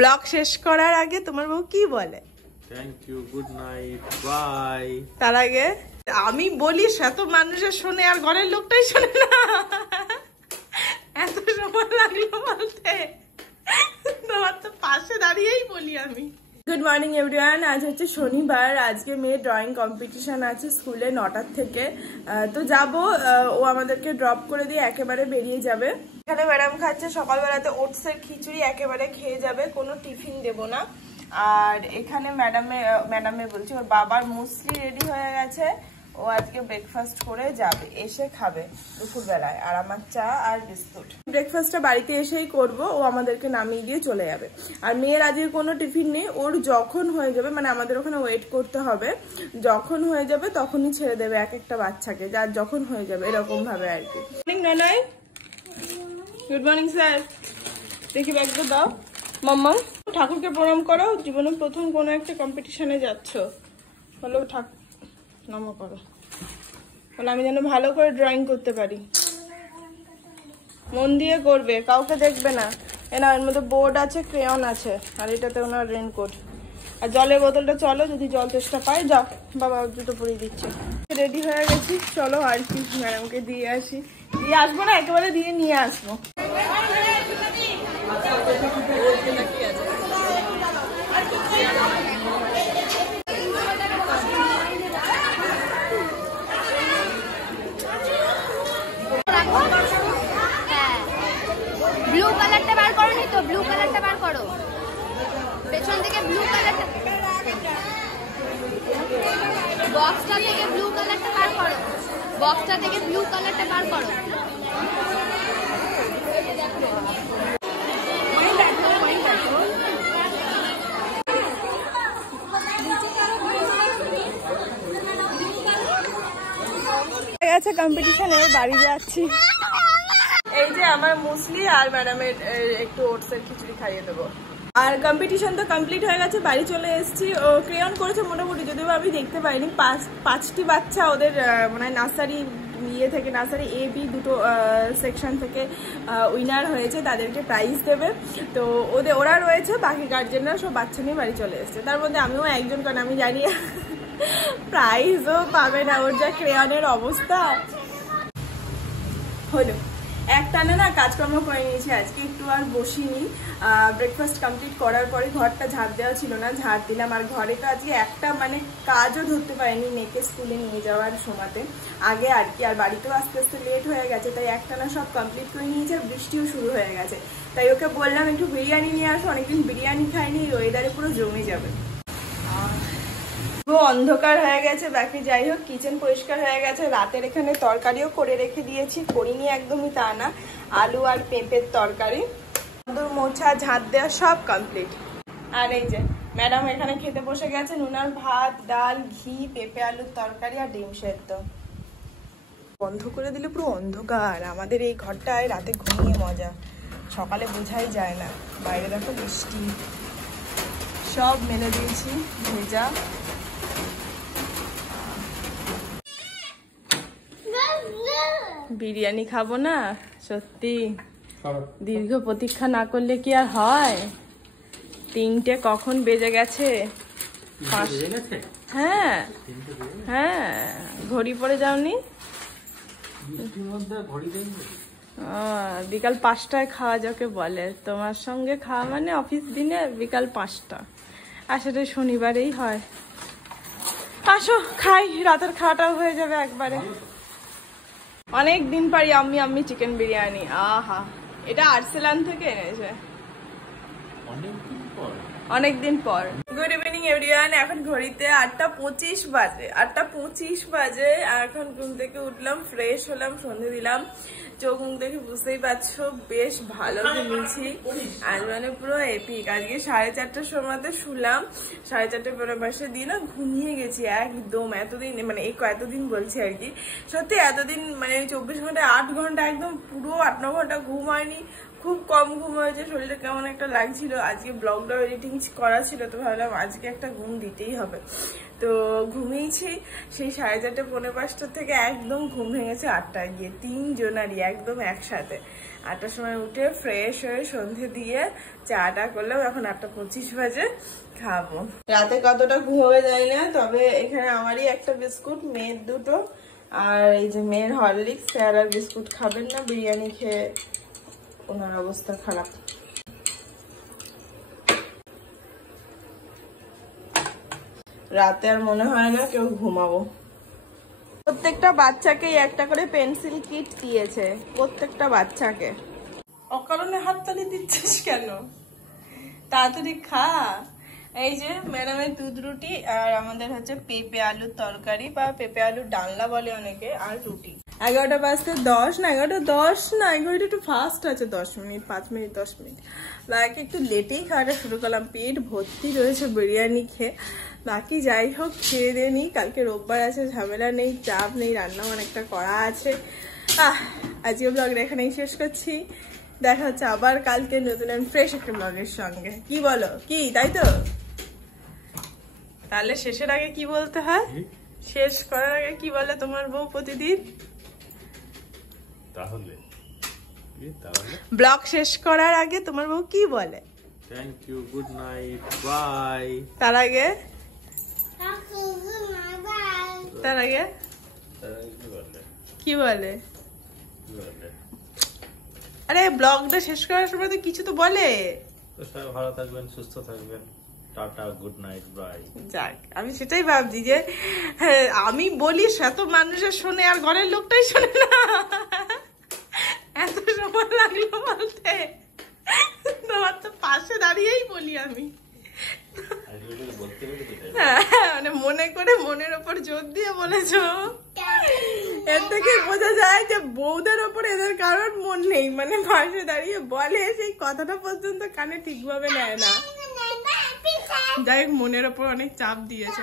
Blog শেষ করার আগে তোমার বউ কি বলে? Thank you, good night, bye. তার আগে আমি বলি এত মানুষের শোনে আর ঘরের লোকটাই শোনে না। এত সময় লাগলো বলতে, তোমার তো পাশে দাঁড়িয়েই বলি আমি। Good morning everyone. আজ হচ্ছে শনিবার। আজকে মেয়ের ড্রয়িং কম্পিটিশন আছে স্কুলে 9টার থেকে। তো যাবো, ও আমাদেরকে ড্রপ করে দিয়ে একেবারে বেরিয়ে যাবে। এখানে ম্যাডাম খাচ্ছে সকালবেলাতে ওটসের খিচুড়ি, একেবারে খেয়ে যাবে, কোনো টিফিন দেবো না। আর এখানে ম্যাডামে বলছি ওর বাবার মুসলি রেডি হয়ে গেছে, ও আজকে ব্রেকফাস্ট করে যাবে, এসে খাবে দুপুরবেলায়। আর আমার চা আর বিস্কুট। ব্রেকফাস্টটা বাড়িতে এসেই করব, ও আমাদেরকে নামিয়ে দিয়ে চলে যাবে। আর মেয়ের আজকে কোনো টিফিন নেই, ওর যখন হয়ে যাবে মানে আমাদের ওখানে ওয়েট করতে হবে, যখন হয়ে যাবে তখনই ছেড়ে দেবে এক একটা বাচ্চাকে, যার যখন হয়ে যাবে এরকম ভাবে আর কি। নয়, গুড মর্নিং স্যার। দেখি ব্যাগটা দাও। মাম্মা ঠাকুরকে প্রণাম করো, জীবনে প্রথম কোনো একটা কম্পিটিশনে যাচ্ছ, বলো ঠাকুর নম করো, বলে আমি যেন ভালো করে ড্রয়িং করতে পারি। মন দিয়ে করবে, কাউকে দেখবে না। এর মধ্যে বোর্ড আছে, ক্রেয়ন আছে, আর এটাতে ওনার রেনকোট আর জলের বোতলটা। চলো, যদি জল তেষ্টা পাই, যাও। বাবা জুতো পরিয়ে দিচ্ছে। রেডি হয়ে গেছি, চলো আর কি ম্যাডামকে দিয়ে আসি। দিয়ে আসবো না, একেবারে দিয়ে নিয়ে আসবো। ব্লু কালারটা বার করো নি তো, ব্লু কালারটা বার করো, পেছন থেকে ব্লু কালারটা, বক্সটা থেকে ব্লু কালারটা বার করো, বক্সটা থেকে ব্লু কালারটা বার করো। কম্পিটিশনে বাড়ি যাচ্ছি। এই যে আমার মুসলি আর ম্যাডামের একটু ওটসের খিচুড়ি খাইয়ে দেবো। আর কম্পিটিশন তো কমপ্লিট হয়ে গেছে, বাড়ি চলে এসেছি। ও ক্রেয়ন করেছে মোটামুটি, যদিও আমি দেখতে পাইনি। পাঁচটি বাচ্চা ওদের মানে নার্সারি থেকে, নার্সারি A B দুটো সেকশন থেকে উইনার হয়েছে, তাদেরকে প্রাইজ দেবে। তো ওরা রয়েছে, বাকি গার্জেনরা সব বাচ্চা নিয়ে বাড়ি চলে এসেছে। তার মধ্যে আমিও একজন, কারণ আমি জানি প্রাইজও পাবে না, ওর যা ক্রেয়নের অবস্থা। হলো একটানে না কাজকর্ম করে নিয়েছি আজকে, একটু আর বসিনি। ব্রেকফাস্ট কমপ্লিট করার পরে ঘরটা ঝাড় দেওয়া ছিল না, ঝাড় দিলাম। আর ঘরে তো আজকে একটা মানে কাজও ধরতে পারিনি মেয়েকে স্কুলে নিয়ে যাওয়ার সময়তে আগে আর কি। আর বাড়িতেও আস্তে আস্তে লেট হয়ে গেছে, তাই একটানা সব কমপ্লিট করে নিয়েছি। আর বৃষ্টিও শুরু হয়ে গেছে, তাই ওকে বললাম একটু বিরিয়ানি নিয়ে আসো, অনেকদিন বিরিয়ানি খাইনি, ওয়েদারে পুরো জমে যাবে। পুরো অন্ধকার হয়ে গেছে, বাকি যাই হোক কিচেন পরিষ্কার হয়ে গেছে। রাতের এখানে তরকারিও করে রেখে দিয়েছি, করিনি একদমই তা না, আলু আর পেঁপের তরকারি, মোছা ঝাঁট দেওয়া সব কমপ্লিট। আর এই যে ম্যাডাম এখানে খেতে বসে গেছেন, উনার ভাত, ডাল, ঘি, পেঁপে আলুর তরকারি আর ডিম সেদ্ধ। বন্ধ করে দিলে পুরো অন্ধকার। আমাদের এই ঘরটায় রাতে ঘুমিয়ে মজা, সকালে বোঝাই যায় না। বাইরে দেখো বৃষ্টি, সব মেলে দিয়েছি ভেজা। বিরিয়ানি খাবো না সত্যি, দীর্ঘ প্রতীক্ষা না করলে কি আর হয়? 3টে কখন বেজে গেছে? হ্যাঁ হ্যাঁ, ঘড়ি পরে যাওনি? বিকাল 5টায় খাওয়া যাকে বলে, তোমার সঙ্গে খাওয়া মানে অফিস দিনে বিকাল 5টা, আর সেটা শনিবারেই হয়। আসো খাই, রাতের খাওয়াটাও হয়ে যাবে একবারে। অনেক দিন পর আমি চিকেন বিরিয়ানি। আহা, এটা আর্সেলান থেকে এনেছে অনেকদিন পর। Good evening everyone. এখন ঘড়িতে 8টা 25 বাজে। এখন ঘুম থেকে উঠলাম, ফ্রেশ হলাম, সন্ধে দিলাম। চোখ মুখ দেখে বুঝতেই পারছো বেশ ভালো ঘুমিয়েছি আজ, মানে পুরো এপিক। আজকে 4:30টার সময়তে শুলাম, 4:30 পরে বসে দিয়ে না ঘুমিয়ে গেছি একদম। এতদিন মানে এতদিন বলছি আর কি, সত্যি এতদিন মানে 24 ঘন্টায় 8 ঘন্টা একদম পুরো 8-9 ঘন্টা ঘুম হয়নি, খুব কম ঘুম হয়েছে, শরীরটা কেমন একটা লাগছিল। আজকে ব্লগটাও এডিটিং করা ছিল, তো ভাবলাম ভাবলাম আজকে একটা ঘুম দিতেই হবে। তো ঘুমিয়েছি সেই 4:30 পৌনে 5টা থেকে একদম ঘুম ভেঙেছে 8টায় গিয়ে, 3 জনারই একদম একসাথে। 8টার সময় উঠে ফ্রেশ হয়ে সন্ধে দিয়ে চাটা করলাম, এখন 8:25 বাজে, খাবো। রাতে কতটা ঘুম হবে জানি না, তবে এখানে আমারই একটা বিস্কুট, মেয়ের দুটো, আর এই যে মেয়ের হরলিক্স। স্যার আর বিস্কুট খাবেন না, বিরিয়ানি খেয়ে ওনার অবস্থা খারাপ। রাতে আর মনে হয় না কেউ ঘুমাবো। প্রত্যেকটা বাচ্চাকেই একটা করে পেন্সিল কিট দিয়েছে, প্রত্যেকটা বাচ্চাকে। অকারণে হাততালি দিচ্ছিস কেন? তাড়াতাড়ি খা। এই যে ম্যাডামের দুধ রুটি, আর আমাদের হচ্ছে পেঁপে আলুর তরকারি বা পেঁপে আলুর ডালনা বলে অনেকে, আর রুটি। 11টা বাজতে 10 না, 11টা 10 না, 11টা একটু ফাস্ট আছে, 10 মিনিট 5 মিনিট 10 মিনিট বাকি। একটু লেটেই খাওয়াটা শুরু করলাম, পেট ভর্তি রয়েছে বিরিয়ানি খেয়ে। বাকি যাই হোক, খেয়ে দিয়ে নিই। কালকে রোববার আছে, ঝামেলা নেই, চাপ নেই, রান্না অনেকটা করা আছে। আজকে ব্লগটা এখানেই শেষ করছি। দেখা হচ্ছে আবার কালকে নতুন ফ্রেশ একটা ব্লগের সঙ্গে। কি বলো? কি তাই তো? তাহলে শেষের আগে কি বলতে হয়? শেষ করার আগে কি বলে তোমার বউ প্রতিদিন? তাহলে ব্লগ শেষ করার আগে তোমার বউ কি বলে? Thank you, good night, bye. তার আগে কি বলে? আরে ব্লগটা শেষ করার সময় তো কিছু তো বলে। তো সবাই ভালো থাকবেন, সুস্থ থাকবেন, টাটা, গুড নাইট, বাই। যাক, আমি সেটাই ভাবছি যে আমি বলি এত মানুষের শোনে আর ঘরের লোকটাই শোনে না। এত সময় লাগলো বলতে, তোমার তো পাশে দাঁড়িয়েই বলি আমি। মানে মনে করে মনের ওপর জোর দিয়ে বলেছো। এর থেকে বোঝা যায় যে বউদের ওপর এদের কারোর মন নেই, মানে পাশে দাঁড়িয়ে বলে, সেই কথাটা পর্যন্ত কানে ঠিকভাবে নেয় না। যাই হোক, মনের ওপর অনেক চাপ দিয়েছে।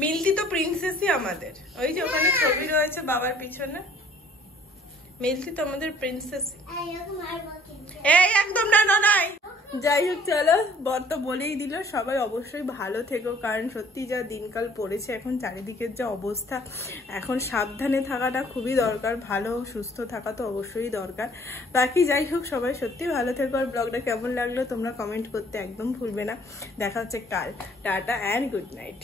মিল্টি তো প্রিন্সেসই আমাদের। ওই যে ওখানে ছবি রয়েছে বাবার পিছনে, মিল্টি তো আমাদের প্রিন্সেস। এই একদম না, নাই। যাই হোক, চলো, বর তো বলেই দিল, সবাই অবশ্যই ভালো থেকো, কারণ সত্যি যা দিনকাল পড়েছে এখন, চারিদিকের যা অবস্থা, এখন সাবধানে থাকাটা খুবই দরকার। ভালো সুস্থ থাকা তো অবশ্যই দরকার। বাকি যাই হোক, সবাই সত্যি ভালো থেকো। আর ব্লগটা কেমন লাগলো তোমরা কমেন্ট করতে একদম ভুলবে না। দেখা হচ্ছে কাল। Tata and good night.